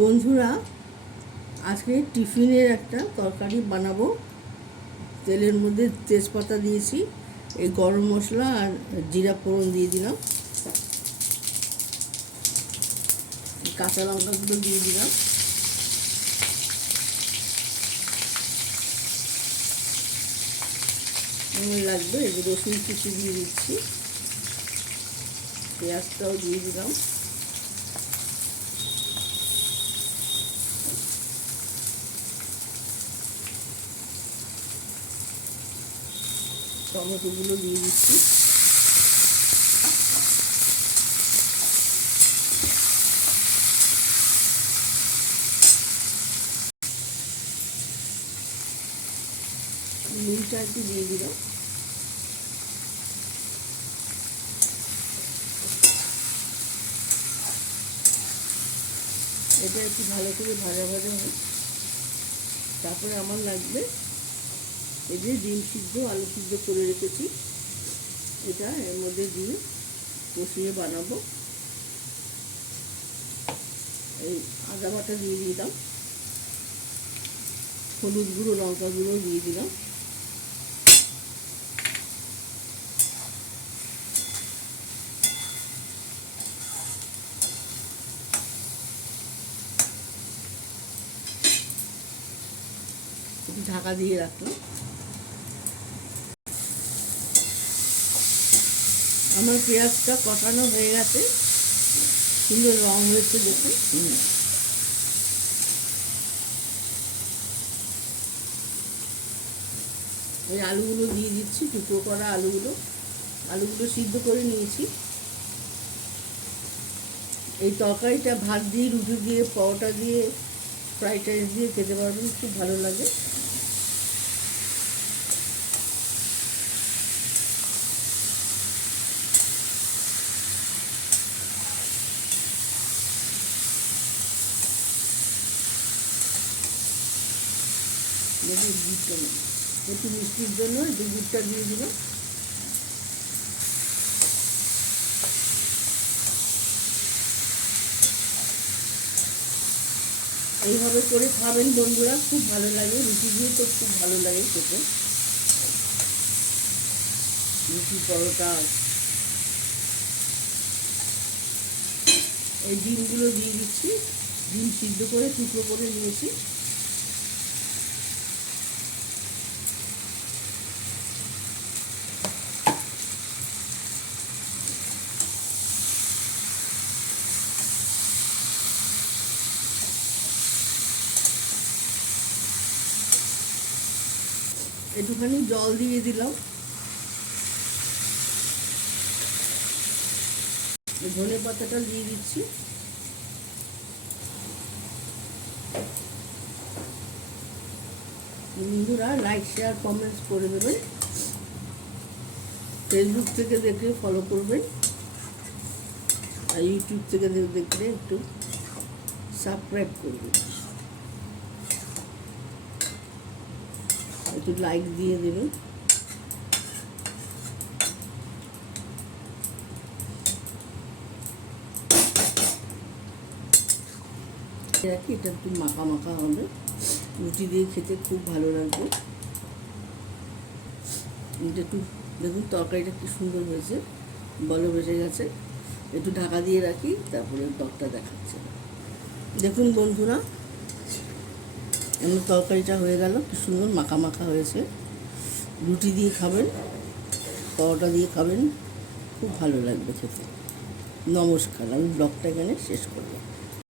বন্ধুরা, আজকে টিফিনের একটা তরকারি বানাবো। তেলের মধ্যে তেজপাতা দিয়েছি, এই গরম মশলা আর জিরা ফোড়ন দিয়ে দিলাম, কাঁচা লঙ্কাগুলো দিয়ে দিলাম, লাগবে রসুন কুচি দিয়ে দিচ্ছি, পেঁয়াজটাও দিয়ে দিলাম, টমেটোগুলো দিয়ে দিচ্ছি, নুনটা একটু দিয়ে দিলাম, এটা একটু ভালো করে ভাজা ভাজা হয়। তারপরে আমার লাগবে এই যে ডিম সিদ্ধ আলু সিদ্ধ করে রেখেছি, এটা এর মধ্যে দিয়ে কষিয়ে বানাবো। এই আদা বাটা দিয়ে দিলাম, হলুদ গুঁড়ো লঙ্কা গুঁড়ো দিয়ে দিলাম, একটু ঢাকা দিয়ে রাখলাম। আমার পেঁয়াজটা কষানো হয়ে গেছে, সুন্দর রং হয়েছে দেখুন। এই আলুগুলো দিয়ে দিচ্ছি, টুকরো করা আলুগুলো সিদ্ধ করে নিয়েছি। এই তরকারিটা ভাত দিয়ে, রুটি দিয়ে, পরোটা দিয়ে, ফ্রাইড রাইস দিয়ে খেতে পারবেন, খুব ভালো লাগে। দেখুন গুড়টা একটু মিষ্টির জন্য একটু গুড়টা দিয়ে দিলাম। এইভাবে করে খাবেন বন্ধুরা, খুব ভালো লাগে। রুটি দিয়ে তো খুব ভালো লাগে খেতে, রুটি পরোটা। এই ডিমগুলো দিয়ে দিচ্ছি, ডিম সিদ্ধ করে টুকরো করে নিয়েছি। একটুখানি জল দিয়ে দিলাম, ধনে পাতাটা দিয়ে দিচ্ছি, বন্ধুরা লাইক শেয়ার কমেন্টস করে দেবেন, ফেসবুক থেকে দেখলে ফলো করবেন, আর ইউটিউব থেকে দেখলে একটু সাবস্ক্রাইব করবেন, একটু লাইক দিয়ে দেবেন। রাখি, এটা একটু মাখা মাখা হবে, রুটি দিয়ে খেতে খুব ভালো লাগবে। এটা একটু দেখুন তরকারিটা কি সুন্দর হয়েছে, বল বেসে গেছে। একটু ঢাকা দিয়ে রাখি, তারপরে টকটা দেখাচ্ছে। দেখুন বন্ধুরা, এমন তরকারিটা হয়ে গেল, কি সুন্দর মাখা মাখা হয়েছে। রুটি দিয়ে খাবেন, পরোটা দিয়ে খাবেন, খুব ভালো লাগবে খেতে। নমস্কার, আমি ব্লগটা এখানে শেষ করলাম।